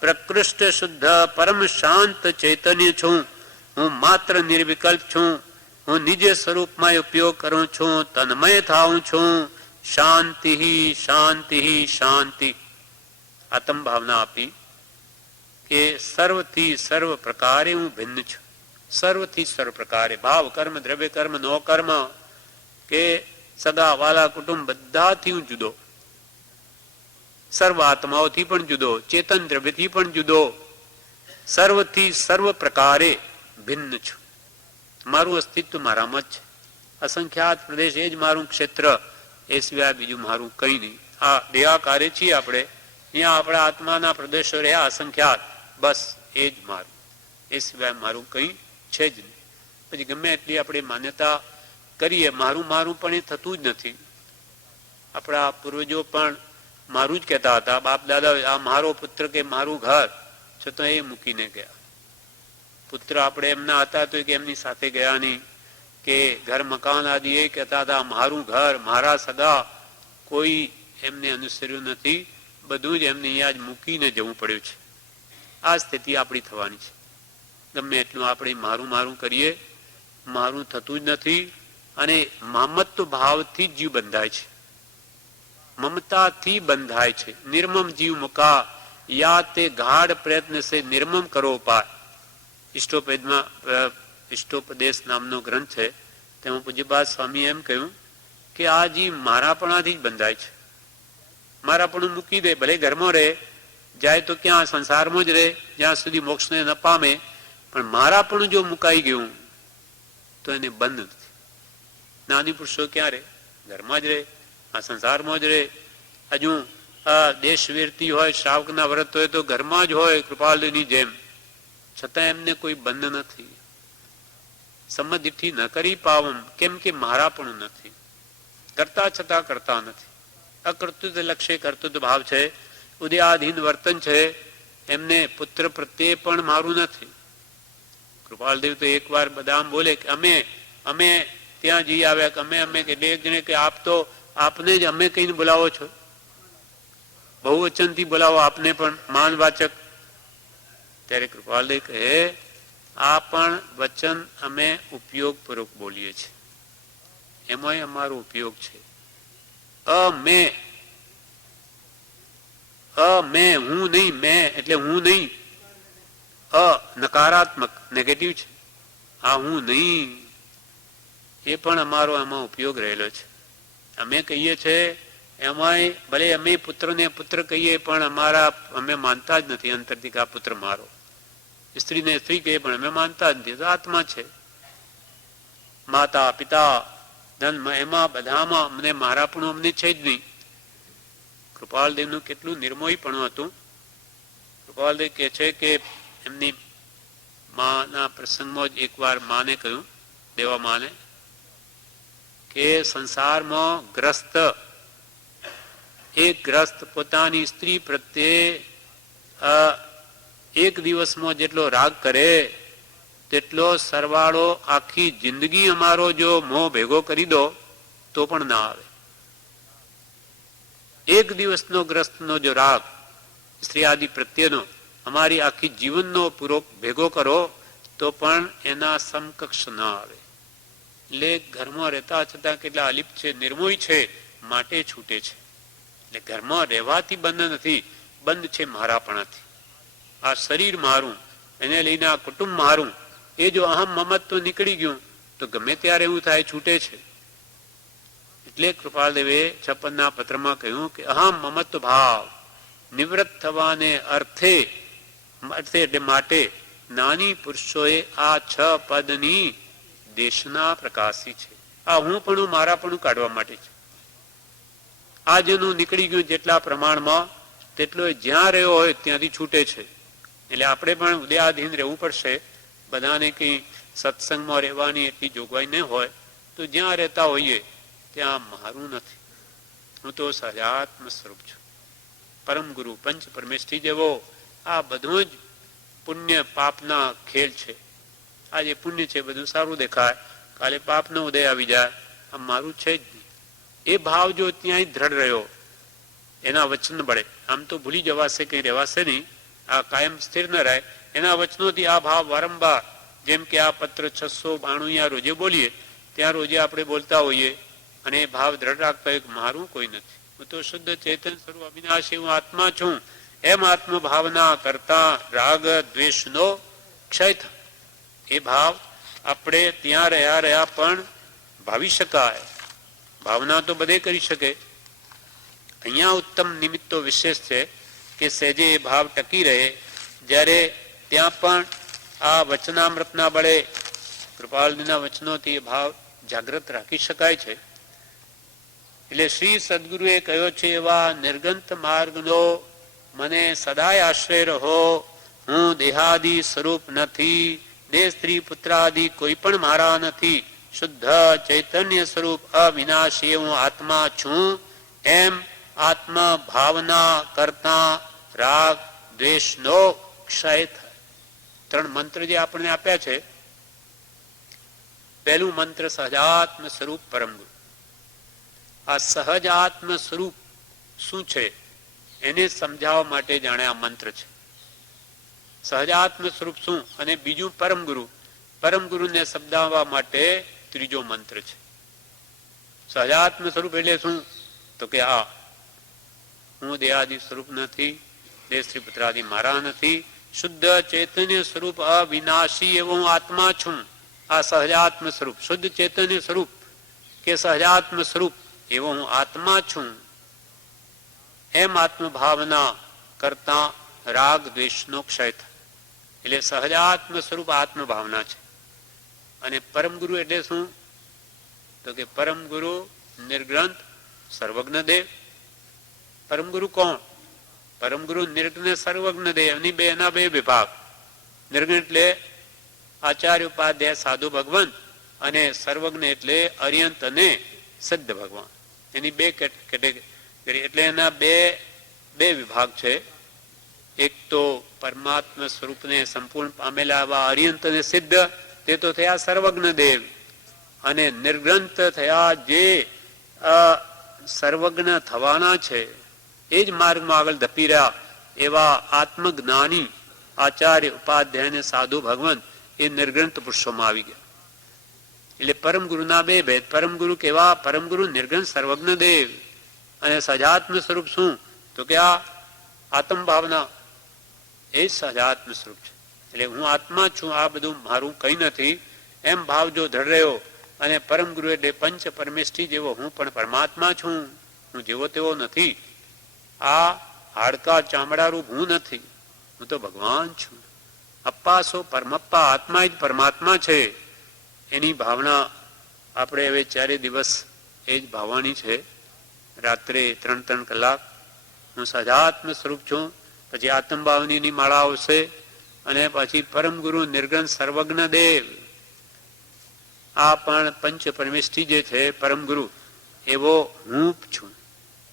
પ્રકૃષ્ટ શુદ્ધ પરમ શાંત ચૈતન્ય છું. હું માત્ર નિર્વિકલ્પ છું, હું નિજ સ્વરૂપમાં ઉપયોગ કરું છું, તન્મય થાઉં છું. શાંતિ શાંતિ શાંતિ. આત્મ ભાવના આપી કે સર્વથી સર્વ પ્રકારે હું ભિન્ન છું. સર્વથી સર્વ પ્રકારે ભાવ કર્મ દ્રવ્ય કર્મ નો કર્મ કે સગા વાલા કુટુંબ બધાથી હું જુદો, સર્વ આત્માઓથી પણ જુદો, ચેતન દ્રવ્યથી પણ જુદો, સર્વથી સર્વ પ્રકારે ભિન્ન છું. મારું અસ્તિત્વ મારામાં જ છે. અસંખ્યાત પ્રદેશ એ જ મારું ક્ષેત્ર, એ સિવાય બીજું મારું કંઈ નહીં. આ દેહાકારે છીએ આપણે, અહીંયા આપણા આત્માના પ્રદેશો રહ્યા અસંખ્યાત, બસ એ જ મારું, એ સિવાય મારું કંઈ છે જ નહીં. પછી ગમે એટલી આપણે માન્યતા કરીએ, મારું મારું પણ એ થતું જ નથી. આપણા પૂર્વજો પણ મારું જ કહેતા હતા, બાપ દાદા, આ મારો પુત્ર કે મારું ઘર, છતાં એ મૂકીને ગયા. પુત્ર આપણે એમના હતા તો કે એમની સાથે ગયા નહીં, કે ઘર મકાન આદિ એ કહેતા હતા મારું ઘર, મારા સગા, કોઈ એમને અનુસર્યું નથી. બધું જ એમને અહીંયા જ મૂકીને જવું પડ્યું છે. આ સ્થિતિ આપણી થવાની છે. ગમે એટલું આપણે મારું મારું કરીએ, મારું થતું જ નથી. અને મમત્વ ભાવથી જ જીવ બંધાય છે, મમતાથી બંધાય છે. નિર્મમ જીવ મુકા યા તે ગાઢ પ્રયત્ન સે નિર્મમ કરો પાય. ઇષ્ટોપદેશ નામનો ગ્રંથ છે, તેમાં પૂજ્યપાદ સ્વામી એમ કહ્યું કે આ જીવ મારાપણાથી જ બંધાય છે. મારાપણું મૂકી દે, ભલે ઘરમાં રહે, જાય તો ક્યાં સંસારમાં જ રહે, જ્યાં સુધી મોક્ષને ન પામે. પણ મારાપણું જો મુકાઈ ગયું તો એને બંધ નથી. નાની પુરુષો ક્યાં રહે? ઘરમાં જ રહે, આ સંસારમાં જ રહે. હજુ દેશવીરતી હોય, શ્રાવકના વ્રત હોય તો ઘરમાં જ હોય, કૃપાલની જેમ. છતાં એમને કોઈ બંધ નથી. સમદિઠ્ઠી ન કરી પાવમ, કેમ કે મારા પણ નથી. કરતા છતાં કરતા નથી. અકર્તૃત્વ લક્ષ્ય કર્તૃત્વ ભાવ છે, ઉદયાધીન વર્તન છે. એમને પુત્ર પ્રત્યે પણ મારું નથી. કૃપાલદેવ તો એક વાર બધા આમ બોલે કે અમે ત્યાં જઈ આવ્યા, કે અમે કે એક જણે કે આપ તો આપને જ અમે કહીને બોલાવો છો, બહુવચનથી બોલાવો આપને પણ, માનવાચક. ત્યારે કૃપાલદેવ કહે આ પણ વચન અમે ઉપયોગપૂર્વક બોલીએ છીએ, એમાંય અમારો ઉપયોગ છે. મેં હું નહીં, મેં એટલે હું નહીં. નકારાત્મક નેગેટિવ છે. આ હું નહીં, એ પણ અમારો એમાં ઉપયોગ રહેલો છે. અમે કહીએ છીએ એમાંય, ભલે અમે પુત્રને પુત્ર કહીએ પણ અમે માનતા જ નથી અંતરથી કે આ પુત્ર મારો. સ્ત્રીને સ્ત્રી કહીએ પણ અમે માનતા જ નથી, તો આત્મા છે. માતા પિતા ધન, એમાં બધામાં અમને મારાપણું અમને છે જ નહીં. કૃપાલદેવનું કેટલું નિર્મોહીપણું હતું. કૃપાલદેવ કહે છે કે એમની માના પ્રસંગમાં જ એકવાર માને કહ્યું, દેવા માને, કે સંસારમાં ગ્રસ્ત પોતાની સ્ત્રી પ્રત્યે એક દિવસમાં જેટલો રાગ કરે તેટલો સરવાળો આખી જિંદગી અમારો જો મોહ ભેગો કરી દો તો પણ ના આવે. એક દિવસનો ગ્રસ્તનો જો રાગ સ્ત્રી આદિ પ્રત્યેનો અમારી આખી જીવનનો પૂરો ભેગો કરો તો પણ એના સમકક્ષ ન આવે. એટલે ઘરમાં રહેતા છતાં કેટલા અલિપ્ત છે, નિર્મોહી છે, માટે છૂટે છે. એટલે ઘરમાં રહેવાથી બંધ નથી, બંધ છે મારાપણાથી. આ શરીર મારું, એને લઈને આ કુટુંબ મારું, એ જો અહમ મમત્વ નીકળી ગયું તો ગમે ત્યારે એવું થાય, છૂટે છે. એટલે કૃપાલદેવે 56ના પત્રમાં કહ્યું કે અહમ મમત્વ ભાવ નિવૃત્ત થવાને અર્થે એટલે માટે નાની પુરુષોએ આ 6 પદની દેશના પ્રકાશી છે. આ હું પણ મારા પણ કાઢવા માટે છે. આ જેનું નીકળી ગયું જેટલા પ્રમાણમાં, તેટલો જ્યાં રહ્યો હોય ત્યાંથી છૂટે છે. એટલે આપણે પણ ઉદયાધીન રહેવું પડશે. બધાને કંઈ સત્સંગમાં રહેવાની એટલી જોગવાઈ ન હોય તો જ્યાં રહેતા હોઈએ ત્યાં મારું નથી, હું તો સહજાત્મ સ્વરૂપ છું. પરમ ગુરુ પંચ પરમેષ્ઠી જેવો આ બધું જ પુણ્ય પાપના ખેલ છે. આજે પુણ્ય છે બધું સારું દેખાય, કાલે પાપનો ઉદય આવી જાય, આ મારું છે જ નહીં. એ ભાવ જો ત્યાં દ્રઢ રહ્યો, એના વચન બળે, આમ તો ભૂલી જવાશે, કંઈ રહેવાશે નહીં, આ કાયમ સ્થિર ન રહે. એના વચનોથી આ ભાવ વારંવાર જેમ કે આ પત્ર 692 રોજે બોલીએ ત્યાં રોજે આપણે બોલતા હોઈએ અને ભાવ દ્રઢ રાખતા હોય કે મારું કોઈ નથી, હું તો શુદ્ધ ચેતન સ્વરૂપ અવિનાશી હું આત્મા છું, એમ આત્મભાવના કરતા રાગ દ્વેષનો ક્ષય થાય. એ ભાવ આપણે ત્યાં રહ્યા પણ ભાવી શકાય. ભાવના તો બધે કરી શકે. અહીંયા ઉત્તમ નિમિત્તો વિશેષ છે કે સહેજે એ ભાવ ટકી રહે. જ્યારે ત્યાં પણ આ વચનામૃતના બળે કૃપાળજીના વચનોથી એ ભાવ જાગૃત રાખી શકાય છે. એટલે શ્રી સદગુરુએ કહ્યો છે એવા નિર્ગંત માર્ગનો મને સદાય આશ્રય રહો. હું દેહાદિ સ્વરૂપ નથી, દેહ સ્ત્રી પુત્રાદિ કોઈ પણ મારા નથી, શુદ્ધ ચૈતન્ય સ્વરૂપ અવિનાશી હું આત્મા છું. એમ આત્મ ભાવના કરતા રાગ દ્વેષનો ક્ષય થાય. 3 મંત્ર જે આપણને આપ્યા છે. પહેલું મંત્ર સહજાત્મ સ્વરૂપ પરમ ગુરુ. આ સહજાત્મ સ્વરૂપ શું છે એને સમજાવવા માટે જાણે આ મંત્ર છે. સહજાત્મ સ્વરૂપ શું અને બીજું પરમ ગુરુ. પરમ ગુરુને સમજાવવા માટે ત્રીજો મંત્ર છે. સહજાત્મ સ્વરૂપ એટલે શું? તો કે આ હું દેહાદિ સ્વરૂપ નથી, દેહ સ્ત્રી પુત્રાદિ મારા નથી, શુદ્ધ ચૈતન્ય સ્વરૂપ અવિનાશી એવો હું આત્મા છું. આ સહજાત્મ સ્વરૂપ, શુદ્ધ ચૈતન્ય સ્વરૂપ કે સહજાત્મ સ્વરૂપ એવો હું આત્મા છું. એમ આત્મભાવના કરતા રાગ દ્વેષનો ક્ષય થાય. એટલે સહજાત્મ સ્વરૂપ આત્મભાવના છે. અને પરમ ગુરુ એટલે શું? તો કે પરમ ગુરુ નિર્ગ્રંથ સર્વજ્ઞ દેવ. પરમ ગુરુ કોણ? પરમ ગુરુ નિર્ગ્રંથ સર્વજ્ઞ દેવ. એના બે વિભાગ. નિર્ગ્રંથ એટલે આચાર્ય ઉપાધ્યાય સાધુ ભગવાન અને સર્વજ્ઞ એટલે અર્યંત અને સિદ્ધ ભગવાન. એની બે કેટેગરી. એટલે એના બે વિભાગ છે. એક તો પરમાત્મા સ્વરૂપને સંપૂર્ણ પામેલા આવા અર્યંત અને સિદ્ધ, તે તો થયા સર્વજ્ઞ દેવ. અને નિર્ગ્રંથ થયા જે સર્વજ્ઞ થવાના છે, એ જ માર્ગમાં આગળ ધપી રહ્યા એવા આત્મજ્ઞાની આચાર્ય ઉપાધ્યાય અને સાધુ ભગવાન એ નિર્ગ્રંથ પુરુષોમાં આવી ગયા. એટલે પરમ ગુરુના બે ભેદ. પરમ ગુરુ કેવા? પરમ ગુરુ નિર્ગ્રંથ સર્વજ્ઞ દેવ. અને સહજાત્મ સ્વરૂપ શું? તો કે આ આત્મ ભાવના એ સહજાત્મ સ્વરૂપ છે. એટલે હું આત્મા છું, આ બધું મારું કઈ નથી એમ ભાવ જો દ્રઢ રહ્યો. અને પરમ ગુરુ એટલે પંચ પરમેષ્ઠી જેવો હું પણ પરમાત્મા છું, હું જેવો તેવો નથી, આ હાડકા ચામડારૂપ હું નથી, હું તો ભગવાન છું. અપ્પા સો પરમપ્પા, આત્મા જ પરમાત્મા છે. એની ભાવના આપણે હવે 4 દિવસ એ જ ભાવવાની છે. રાત્રે 3 કલાક હું સહજાત્મ સ્વરૂપ છું. પછી આત્મભાવની માળા આવશે અને પછી પરમ ગુરુ નિર્ગ્રંથ સર્વજ્ઞ દેવ. આ પણ પંચ પરમેષ્ઠી જે છે પરમ ગુરુ એવો હું છું.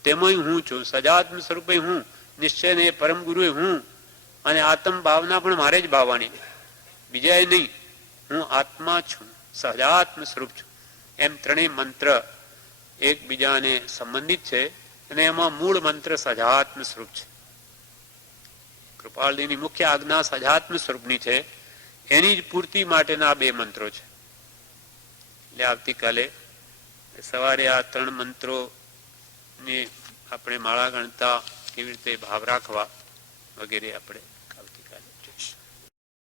તેમાં હું છું. સહજાત્મ સ્વરૂપે હું, નિશ્ચય ને પરમ ગુરુ હું. અને આત્મ ભાવના પણ મારે જ ભાવવાની, બીજા નહીં. હું આત્મા છું, સહજાત્મ સ્વરૂપ છું. એમ ત્રણેય મંત્ર એકબીજાને સંબંધિત છે. અને એમાં મૂળ મંત્ર સહજાત્મ સ્વરૂપ છે. કૃપાળજીની મુખ્ય આજ્ઞા સહજાત્મ સ્વરૂપની છે. એની જ પૂર્તિ માટેના 2 મંત્રો છે. એટલે આવતીકાલે સવારે આ 3 મંત્રોની આપણે માળા ગણતા કેવી રીતે ભાવ રાખવા વગેરે આપણે